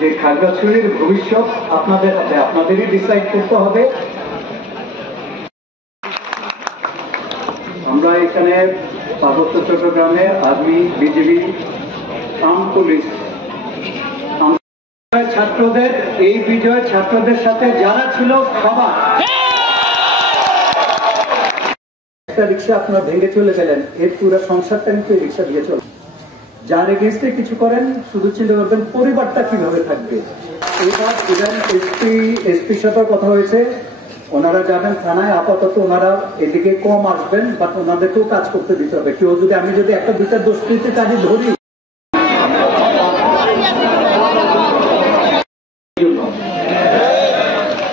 যে খাগড়াছড়ির ভবিষ্যৎ আপনাদের হাতে, আপনাদেরই ডিসাইড করতে হবে। আমরা এখানে পার্বত্য চট্টগ্রামে আর্মি, বিজিবি, আর্ম পুলিশ, ছাত্রদের এই বিজয় ছাত্রদের সাথে যারা ছিল সবার। একটা রিক্সা আপনারা ভেঙে চলে গেলেন, এর পুরো সংসারটা কিন্তু এই রিক্সা দিয়ে চলে। যার এগেইনস্টে কিছু করেন শুধু চিন্তা করবেন পরিবারটা কিভাবে থাকবে। এবার ইভেন এসপির সাথে কথা হয়েছে, ওনারা যাবেন থানায়, আপাতত ওনারা এদিকে কম আসবেন, বাট ওনাদেরকেও কাজ করতে দিতে হবে। কেউ যদি আমি যদি একটা দুটা দুষ্কৃতিকারী ধরি,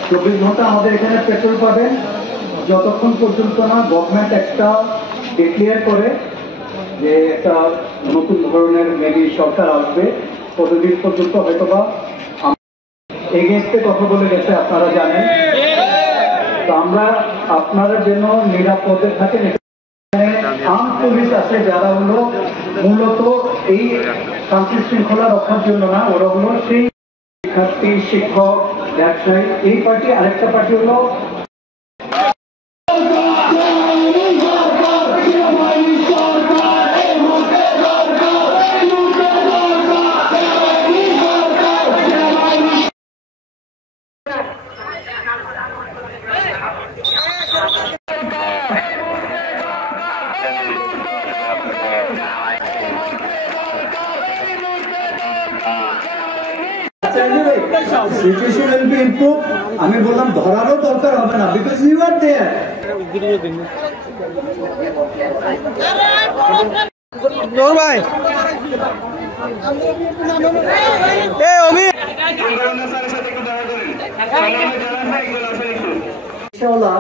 24 ঘন্টা আমাদের এখানে পেট্রোল পাবেন যতক্ষণ পর্যন্ত না গভর্নমেন্ট একটা ডিক্লেয়ার করে যে একটা নতুন ধরনের মেবি সরকার আসবে, ততদিন পর্যন্ত হয়তোবা এগেইনস্টে কথা বলে গেছে, আপনারা জানেন। তো আমরা আপনারা যেন নিরাপদে থাকেন। আর্ম পুলিশ আছে যারা হলো মূলত এই শান্তি শৃঙ্খলা রক্ষার জন্য না, ওরা হলো সেই শিক্ষার্থী, শিক্ষক, ব্যবসায়ী। এই পার্টি, আরেকটা পার্টি হলো সিচুয়েশন উইল বি ইমপ্রুভ। আমি বললাম ধরারও দরকার হবে না, বিকজ ইউ আর দেয়ার। ভাই ইনশাআল্লাহ